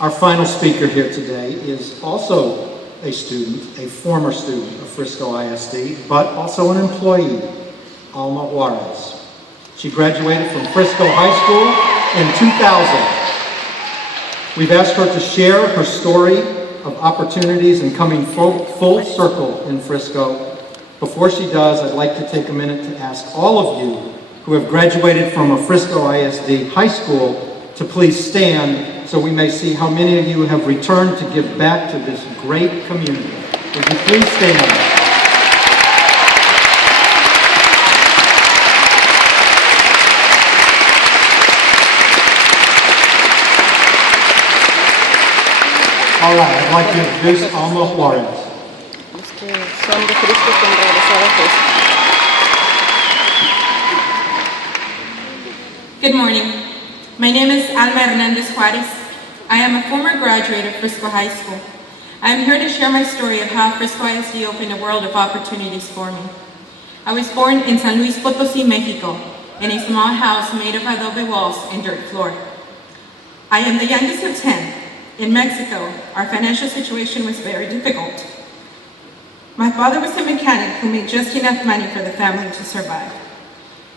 Our final speaker here today is also a student, a former student of Frisco ISD, but also an employee, Alma Juarez. She graduated from Frisco High School in 2000. We've asked her to share her story of opportunities and coming full circle in Frisco. Before she does, I'd like to take a minute to ask all of you who have graduated from a Frisco ISD high school to please stand so we may see how many of you have returned to give back to this great community. Would you please stand? All right, I'd like to introduce Alma Juarez. Good morning. My name is Alma Juarez. I am a former graduate of Frisco High School. I am here to share my story of how Frisco ISD opened a world of opportunities for me. I was born in San Luis Potosí, Mexico, in a small house made of adobe walls and dirt floor. I am the youngest of 10. In Mexico, our financial situation was very difficult. My father was a mechanic who made just enough money for the family to survive.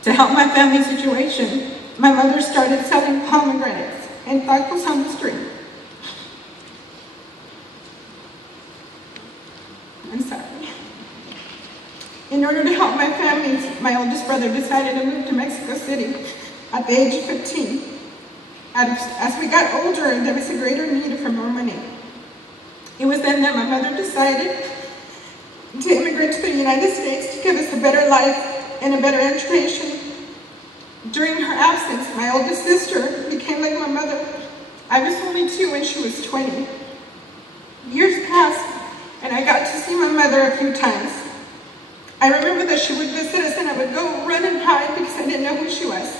To help my family's situation, my mother started selling pomegranates and tacos on the street. I'm sorry. In order to help my family, my oldest brother decided to move to Mexico City at the age of 15. As we got older, there was a greater need for more money. It was then that my mother decided to immigrate to the United States to give us a better life and a better education. During her absence, my oldest sister became like my mother. I was only 2 when she was 20. Years passed, and I got to see my mother a few times. I remember that she would visit us, and I would go run and hide because I didn't know who she was.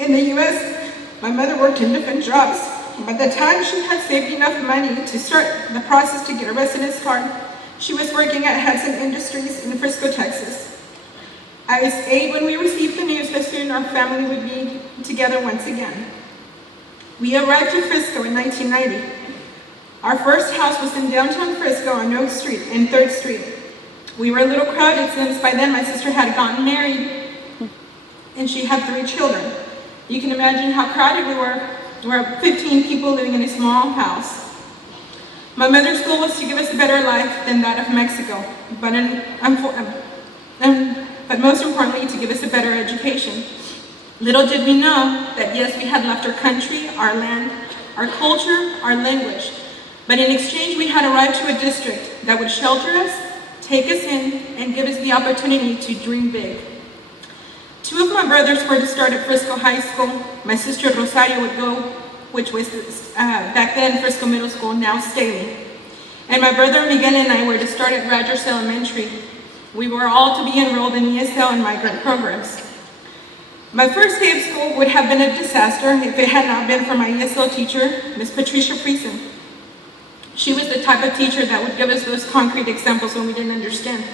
In the U.S., my mother worked in different jobs. By the time she had saved enough money to start the process to get a residence card, she was working at Hudson Industries in Frisco, Texas. I was 8 when we received the news that soon our family would be together once again. We arrived to Frisco in 1990. Our first house was in downtown Frisco on Oak Street and 3rd Street. We were a little crowded since by then my sister had gotten married and she had 3 children. You can imagine how crowded we were. There were 15 people living in a small house. My mother's goal was to give us a better life than that of Mexico, but most importantly, to give us a better education. Little did we know that yes, we had left our country, our land, our culture, our language, but in exchange we had arrived to a district that would shelter us, take us in, and give us the opportunity to dream big. 2 of my brothers were to start at Frisco High School. My sister Rosario would go, which was back then Frisco Middle School, now Staley. And my brother Miguel and I were to start at Rogers Elementary. We were all to be enrolled in ESL and migrant programs. My first day of school would have been a disaster if it had not been for my ESL teacher, Miss Patricia Priesen. She was the type of teacher that would give us those concrete examples when we didn't understand.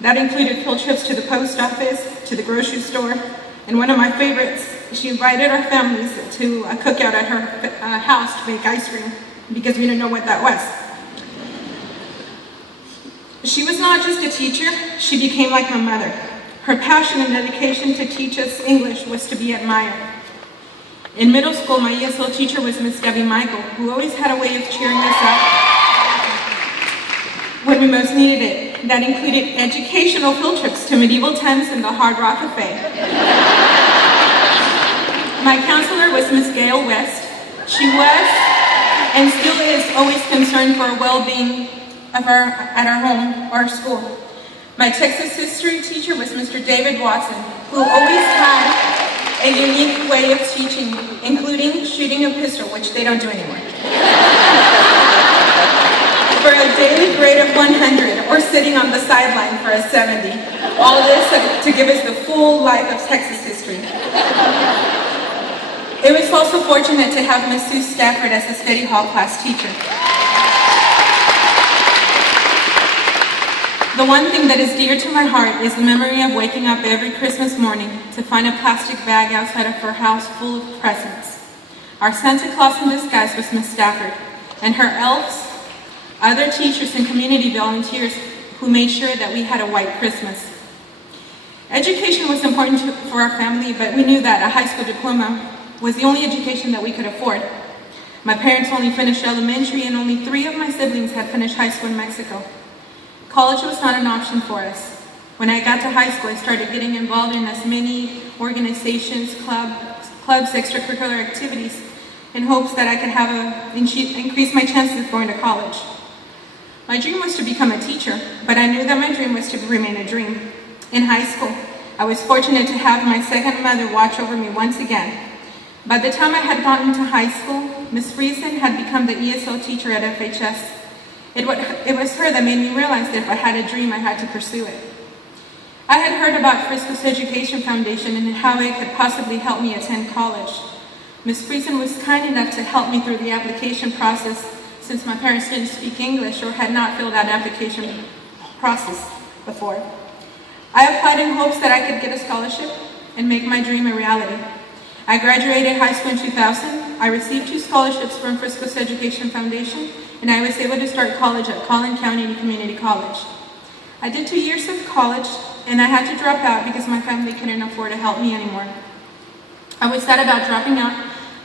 That included field trips to the post office, to the grocery store, and one of my favorites, she invited our families to a cookout at her house to make ice cream because we didn't know what that was. She was not just a teacher, she became like my mother. Her passion and dedication to teach us English was to be admired. In middle school, my ESL teacher was Miss Debbie Michael, who always had a way of cheering us up when we most needed it. That included educational field trips to medieval times and the Hard Rock Cafe. My counselor was Miss Gail West. She was, and still is, always concerned for our well-being at our home or school. My Texas history teacher was Mr. David Watson, who always had a unique way of teaching, including shooting a pistol, which they don't do anymore. For a daily grade of 100, or sitting on the sideline for a 70. All this to give us the full life of Texas history. It was also fortunate to have Miss Sue Stafford as a study hall class teacher. The one thing that is dear to my heart is the memory of waking up every Christmas morning to find a plastic bag outside of her house full of presents. Our Santa Claus in disguise was Miss Stafford, and her elves, other teachers and community volunteers who made sure that we had a white Christmas. Education was important for our family, but we knew that a high school diploma was the only education that we could afford. My parents only finished elementary, and only 3 of my siblings had finished high school in Mexico. College was not an option for us. When I got to high school, I started getting involved in as many organizations, clubs, extracurricular activities, in hopes that I could increase my chances of going to college. My dream was to become a teacher, but I knew that my dream was to remain a dream. In high school, I was fortunate to have my second mother watch over me once again. By the time I had gotten to high school, Ms. Friesen had become the ESL teacher at FHS. It was her that made me realize that if I had a dream, I had to pursue it. I had heard about Frisco's Education Foundation and how it could possibly help me attend college. Ms. Friesen was kind enough to help me through the application process since my parents didn't speak English or had not filled out an application process before. I applied in hopes that I could get a scholarship and make my dream a reality. I graduated high school in 2000. I received 2 scholarships from Frisco's Education Foundation, and I was able to start college at Collin County Community College. I did 2 years of college, and I had to drop out because my family couldn't afford to help me anymore. I was sad about dropping out,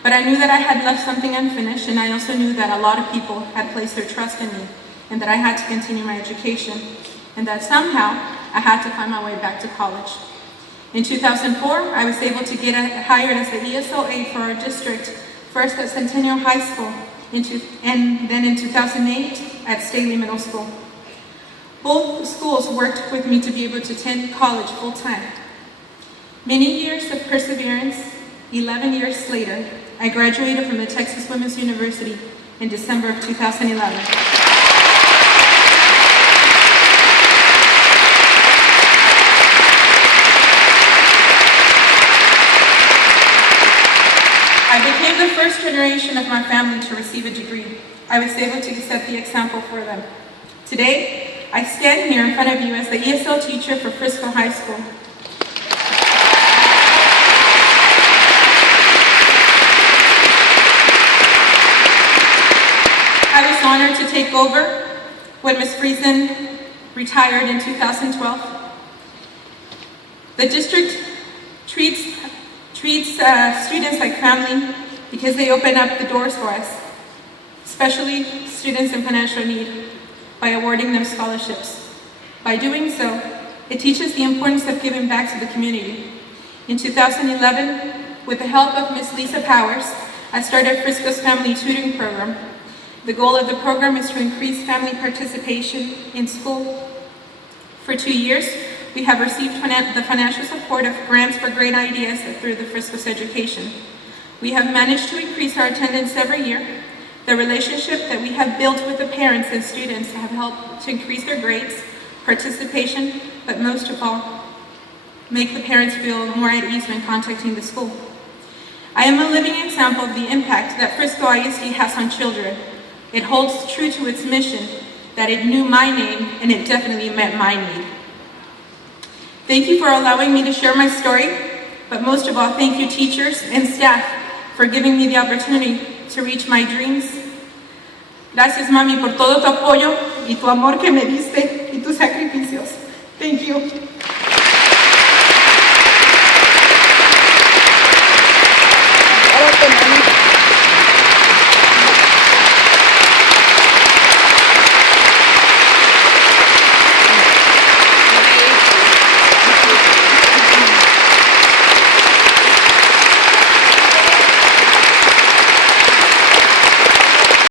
but I knew that I had left something unfinished, and I also knew that a lot of people had placed their trust in me, and that I had to continue my education, and that somehow I had to find my way back to college. In 2004, I was able to get hired as the ESL aide for our district, first at Centennial High School, and then in 2008 at Staley Middle School. Both schools worked with me to be able to attend college full-time. Many years of perseverance, 11 years later, I graduated from the Texas Women's University in December of 2011. I became the first generation of my family to receive a degree. I was able to set the example for them. Today, I stand here in front of you as the ESL teacher for Frisco High School. I was honored to take over when Ms. Friesen retired in 2012. The district treats students like family because they open up the doors for us, especially students in financial need, by awarding them scholarships. By doing so, it teaches the importance of giving back to the community. In 2011, with the help of Ms. Lisa Powers, I started Frisco's Family Tutoring Program. The goal of the program is to increase family participation in school. For 2 years, we have received the financial support of grants for great ideas through the Frisco's Education. We have managed to increase our attendance every year. The relationship that we have built with the parents and students have helped to increase their grades, participation, but most of all, make the parents feel more at ease when contacting the school. I am a living example of the impact that Frisco ISD has on children. It holds true to its mission, that it knew my name and it definitely met my need. Thank you for allowing me to share my story, but most of all, thank you teachers and staff for giving me the opportunity to reach my dreams. Gracias, mami, por todo tu apoyo y tu amor que me diste y tus sacrificios. Thank you.